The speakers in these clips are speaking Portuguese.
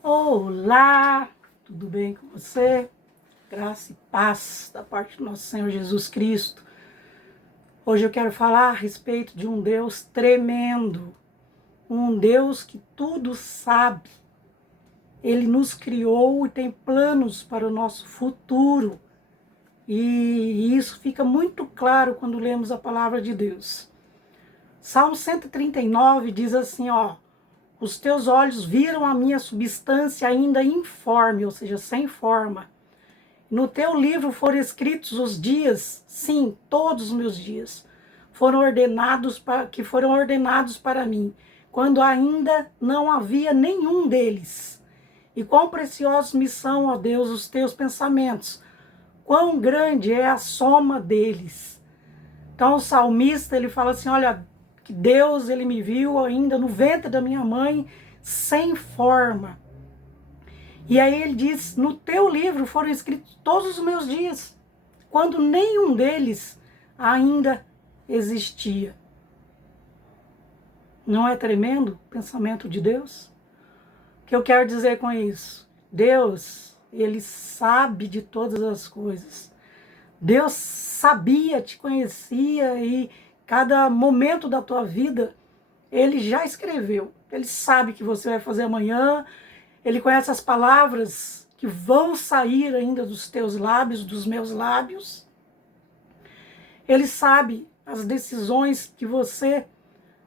Olá, tudo bem com você? Graça e paz da parte do nosso Senhor Jesus Cristo. Hoje eu quero falar a respeito de um Deus tremendo, um Deus que tudo sabe. Ele nos criou e tem planos para o nosso futuro. E isso fica muito claro quando lemos a palavra de Deus. Salmo 139 diz assim, os teus olhos viram a minha substância ainda informe, ou seja, sem forma. No teu livro foram escritos os dias, sim, todos os meus dias, foram ordenados para mim, quando ainda não havia nenhum deles. E quão preciosos me são, ó Deus, os teus pensamentos, quão grande é a soma deles. Então o salmista, ele fala assim, olha, que Deus, ele me viu ainda no ventre da minha mãe, sem forma. E aí ele diz, no teu livro foram escritos todos os meus dias, quando nenhum deles ainda existia. Não é tremendo o pensamento de Deus? O que eu quero dizer com isso? Deus, ele sabe de todas as coisas. Deus sabia, te conhecia e cada momento da tua vida, ele já escreveu. Ele sabe que você vai fazer amanhã, ele conhece as palavras que vão sair ainda dos teus lábios, dos meus lábios. Ele sabe as decisões que você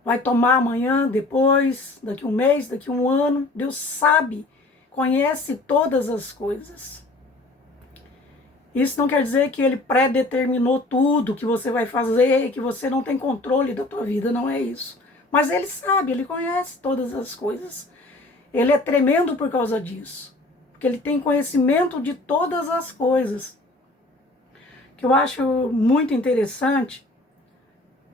vai tomar amanhã, depois, daqui um mês, daqui um ano. Deus sabe, conhece todas as coisas. Isso não quer dizer que ele predeterminou tudo que você vai fazer, que você não tem controle da tua vida, não é isso. Mas ele sabe, ele conhece todas as coisas. Ele é tremendo por causa disso, porque ele tem conhecimento de todas as coisas. Que eu acho muito interessante,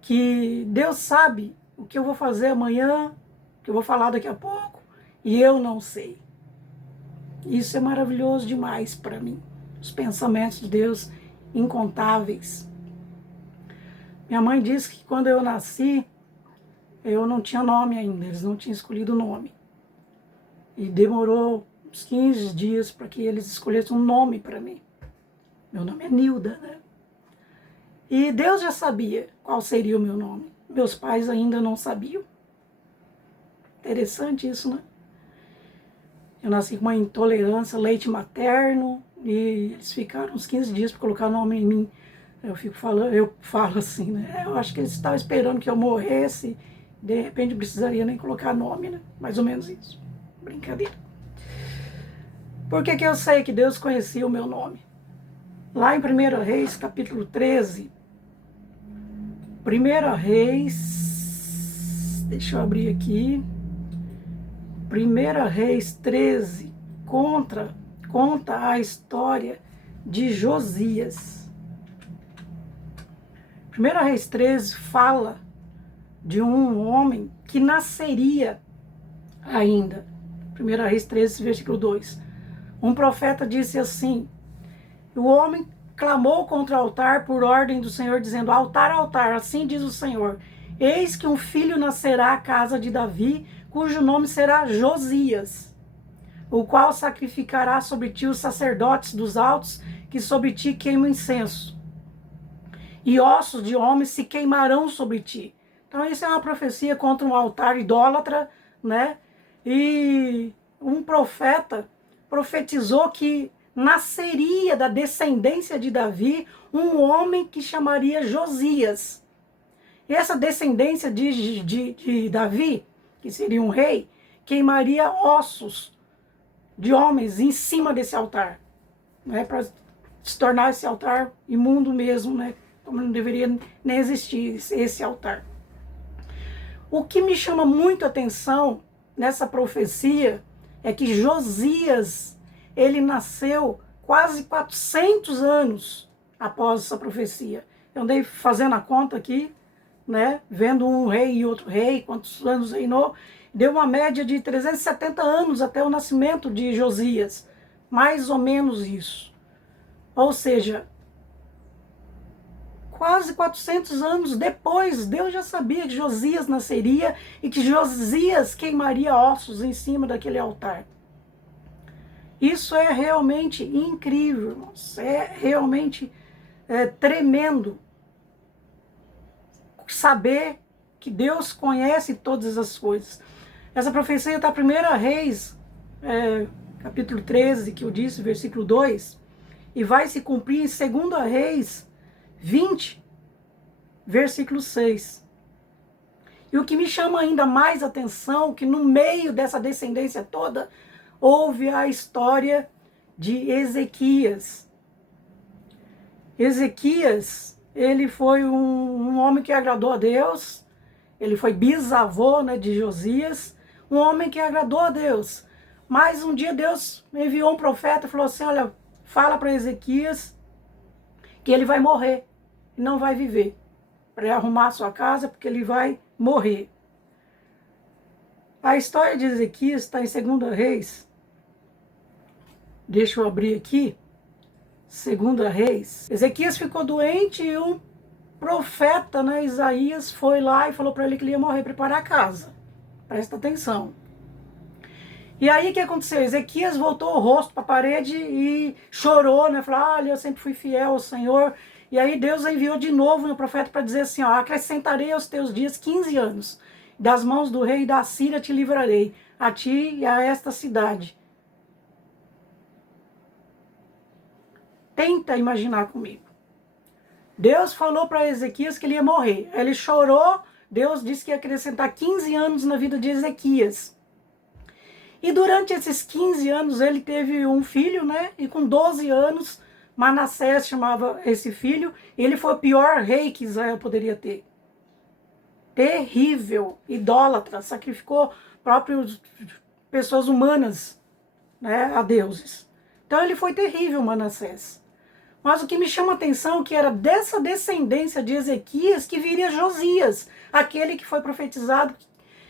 que Deus sabe o que eu vou fazer amanhã, o que eu vou falar daqui a pouco, e eu não sei. Isso é maravilhoso demais para mim. Os pensamentos de Deus incontáveis. Minha mãe disse que quando eu nasci, eu não tinha nome ainda, eles não tinham escolhido o nome. E demorou uns 15 dias para que eles escolhessem um nome para mim. Meu nome é Nilda, né? E Deus já sabia qual seria o meu nome. Meus pais ainda não sabiam. Interessante isso, né? Eu nasci com uma intolerância, leite materno, e eles ficaram uns 15 dias para colocar nome em mim. Eu falo assim, né? Eu acho que eles estavam esperando que eu morresse, de repente não precisaria nem colocar nome, né? Mais ou menos isso. Brincadeira. Por que eu sei que Deus conhecia o meu nome? Lá em 1 Reis, capítulo 13, 1 Reis, deixa eu abrir aqui, 1 Reis 13, conta a história de Josias. 1 Reis 13 fala de um homem que nasceria ainda. 1 Reis 13, versículo 2. Um profeta disse assim, o homem clamou contra o altar por ordem do Senhor, dizendo, altar, altar, assim diz o Senhor, eis que um filho nascerá à casa de Davi, cujo nome será Josias, o qual sacrificará sobre ti os sacerdotes dos altos, que sobre ti queimam incenso, e ossos de homens se queimarão sobre ti. Então isso é uma profecia contra um altar idólatra, né? E um profeta profetizou que nasceria da descendência de Davi um homem que chamaria Josias. E essa descendência de Davi, que seria um rei, queimaria ossos de homens em cima desse altar, né, para se tornar esse altar imundo mesmo, né, como não deveria nem existir esse altar. O que me chama muito a atenção nessa profecia é que Josias, ele nasceu quase 400 anos após essa profecia. Eu andei fazendo a conta aqui, né, vendo um rei e outro rei, quantos anos reinou, deu uma média de 370 anos até o nascimento de Josias, mais ou menos isso. Ou seja, quase 400 anos depois, Deus já sabia que Josias nasceria e que Josias queimaria ossos em cima daquele altar. Isso é realmente incrível, irmãos. É realmente tremendo saber que Deus conhece todas as coisas. Essa profecia está em 1 Reis, capítulo 13, que eu disse, versículo 2, e vai se cumprir em 2 Reis 20, versículo 6. E o que me chama ainda mais atenção, que no meio dessa descendência toda, houve a história de Ezequias. Ezequias, ele foi um homem que agradou a Deus, ele foi bisavô, né, de Josias, um homem que agradou a Deus. Mas um dia Deus enviou um profeta e falou assim, olha, fala para Ezequias que ele vai morrer, e não vai viver, para ele arrumar a sua casa, porque ele vai morrer. A história de Ezequias está em 2 Reis. Deixa eu abrir aqui. 2 Reis. Ezequias ficou doente e um profeta, né, Isaías, foi lá e falou para ele que ele ia morrer, preparar a casa. Presta atenção. E aí o que aconteceu? Ezequias voltou o rosto para a parede e chorou, né? Falou, olha, eu sempre fui fiel ao Senhor. E aí Deus enviou de novo o profeta para dizer assim, ó, acrescentarei aos teus dias 15 anos. Das mãos do rei da Síria te livrarei, a ti e a esta cidade. Tenta imaginar comigo. Deus falou para Ezequias que ele ia morrer. Ele chorou, Deus disse que ia acrescentar 15 anos na vida de Ezequias. E durante esses 15 anos ele teve um filho, né? E com 12 anos, Manassés chamava esse filho, e ele foi o pior rei que Israel poderia ter. Terrível, idólatra, sacrificou próprias pessoas humanas, né, a deuses. Então ele foi terrível, Manassés. Mas o que me chama a atenção é que era dessa descendência de Ezequias que viria Josias, aquele que foi profetizado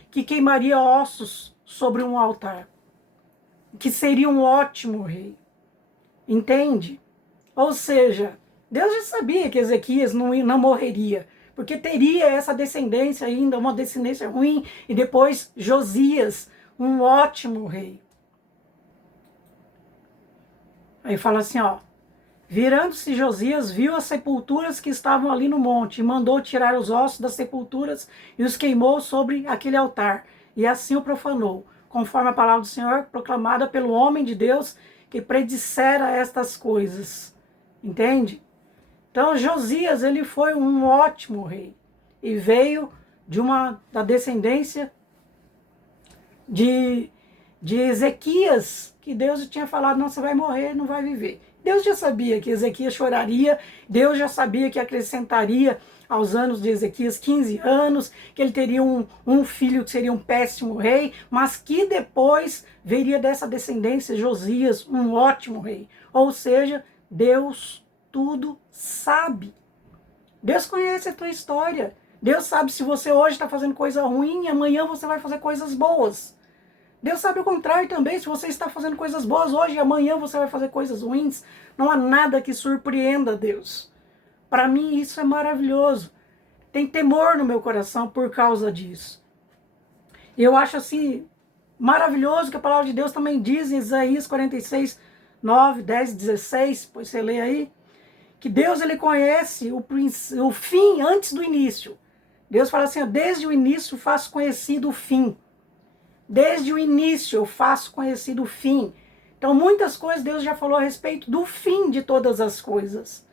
que queimaria ossos sobre um altar, que seria um ótimo rei. Entende? Ou seja, Deus já sabia que Ezequias não morreria, porque teria essa descendência ainda, uma descendência ruim, e depois Josias, um ótimo rei. Aí fala assim, ó, virando-se Josias, viu as sepulturas que estavam ali no monte, e mandou tirar os ossos das sepulturas e os queimou sobre aquele altar, e assim o profanou, conforme a palavra do Senhor proclamada pelo homem de Deus que predissera estas coisas. Entende? Então Josias, ele foi um ótimo rei e veio da descendência de Ezequias, que Deus tinha falado, não, você vai morrer, não vai viver. Deus já sabia que Ezequias choraria, Deus já sabia que acrescentaria aos anos de Ezequias 15 anos, que ele teria um filho que seria um péssimo rei, mas que depois veria dessa descendência Josias, um ótimo rei. Ou seja, Deus tudo sabe. Deus conhece a tua história. Deus sabe se você hoje está fazendo coisa ruim e amanhã você vai fazer coisas boas. Deus sabe o contrário também, se você está fazendo coisas boas hoje e amanhã você vai fazer coisas ruins. Não há nada que surpreenda Deus. Para mim isso é maravilhoso. Tem temor no meu coração por causa disso. Eu acho assim maravilhoso que a palavra de Deus também diz em Isaías 46, 9, 10, 16, pois você lê aí, que Deus ele conhece o fim antes do início. Deus fala assim, desde o início faço conhecido o fim. Desde o início eu faço conhecido o fim. Então muitas coisas Deus já falou a respeito do fim de todas as coisas.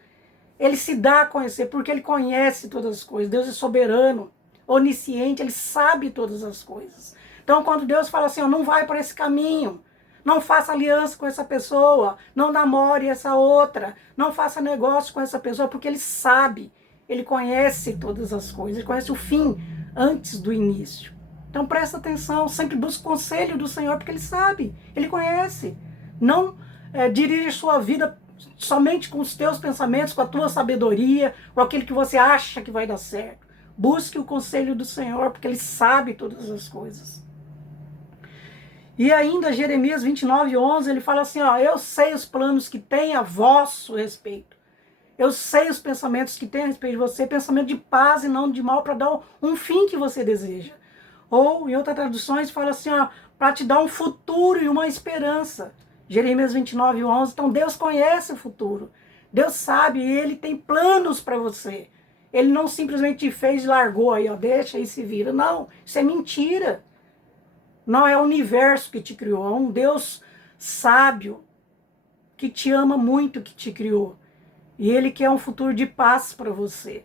Ele se dá a conhecer porque ele conhece todas as coisas. Deus é soberano, onisciente, ele sabe todas as coisas. Então quando Deus fala assim, não vai por esse caminho, não faça aliança com essa pessoa, não namore essa outra, não faça negócio com essa pessoa, porque ele sabe, ele conhece todas as coisas, ele conhece o fim antes do início. Então presta atenção, sempre busca o conselho do Senhor, porque ele sabe, ele conhece. Não dirige sua vida somente com os teus pensamentos, com a tua sabedoria, com aquilo que você acha que vai dar certo. Busque o conselho do Senhor, porque ele sabe todas as coisas. E ainda Jeremias 29, 11, ele fala assim, ó, eu sei os planos que tem a vosso respeito. Eu sei os pensamentos que tem a respeito de você, pensamento de paz e não de mal, para dar um fim que você deseja. Ou, em outras traduções, fala assim, ó, para te dar um futuro e uma esperança. Jeremias 29:11. Então Deus conhece o futuro. Deus sabe e Ele tem planos para você. Ele não simplesmente te fez e largou aí, ó, deixa e se vira. Não, isso é mentira. Não é o universo que te criou, é um Deus sábio que te ama muito, que te criou. E Ele quer um futuro de paz para você,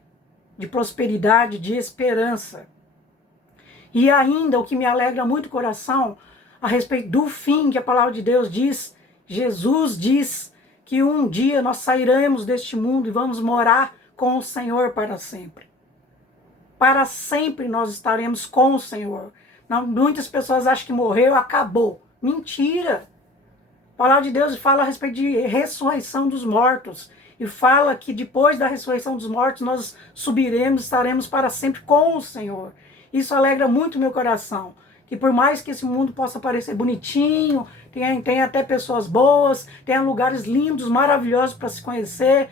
de prosperidade, de esperança. E ainda, o que me alegra muito o coração, a respeito do fim que a palavra de Deus diz, Jesus diz que um dia nós sairemos deste mundo e vamos morar com o Senhor para sempre. Para sempre nós estaremos com o Senhor. Não, muitas pessoas acham que morreu, acabou. Mentira! A palavra de Deus fala a respeito de ressurreição dos mortos. E fala que depois da ressurreição dos mortos nós subiremos, estaremos para sempre com o Senhor. Isso alegra muito o meu coração. Que por mais que esse mundo possa parecer bonitinho, tem até pessoas boas, tem lugares lindos, maravilhosos para se conhecer.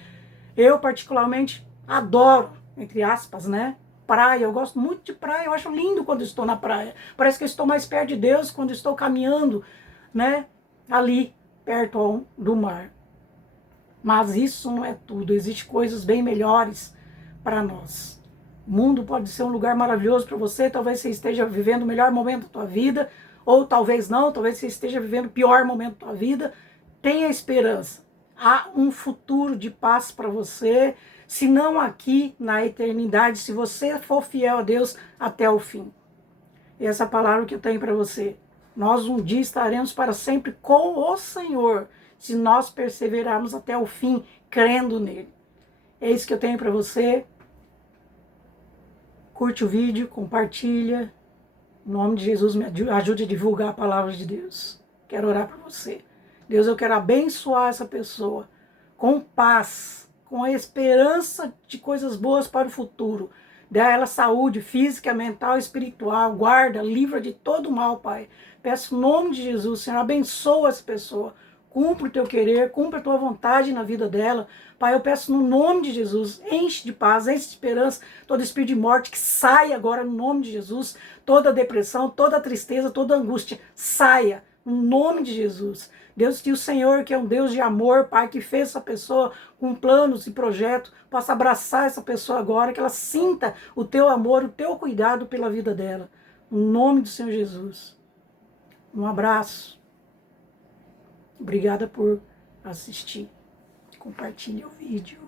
Eu particularmente adoro, entre aspas, né? Praia, eu gosto muito de praia, eu acho lindo quando estou na praia. Parece que eu estou mais perto de Deus quando estou caminhando, né? Ali, perto do mar. Mas isso não é tudo, existem coisas bem melhores para nós. O mundo pode ser um lugar maravilhoso para você, talvez você esteja vivendo o melhor momento da tua vida, ou talvez não, talvez você esteja vivendo o pior momento da tua vida. Tenha esperança, há um futuro de paz para você, se não aqui na eternidade, se você for fiel a Deus até o fim. E essa palavra que eu tenho para você, nós um dia estaremos para sempre com o Senhor, se nós perseverarmos até o fim, crendo nele. É isso que eu tenho para você. Curte o vídeo, compartilha. Em nome de Jesus, me ajude a divulgar a palavra de Deus. Quero orar por você. Deus, eu quero abençoar essa pessoa com paz, com a esperança de coisas boas para o futuro. Dê a ela saúde física, mental, espiritual. Guarda, livra de todo mal, Pai. Peço em nome de Jesus, Senhor, abençoa essa pessoa. Cumpre o teu querer, cumpre a tua vontade na vida dela. Pai, eu peço no nome de Jesus, enche de paz, enche de esperança, todo espírito de morte que saia agora no nome de Jesus. Toda depressão, toda tristeza, toda angústia, saia no nome de Jesus. Deus, que o Senhor, que é um Deus de amor, Pai, que fez essa pessoa com planos e projetos, possa abraçar essa pessoa agora, que ela sinta o teu amor, o teu cuidado pela vida dela. No nome do Senhor Jesus. Um abraço. Obrigada por assistir. Compartilhe o vídeo.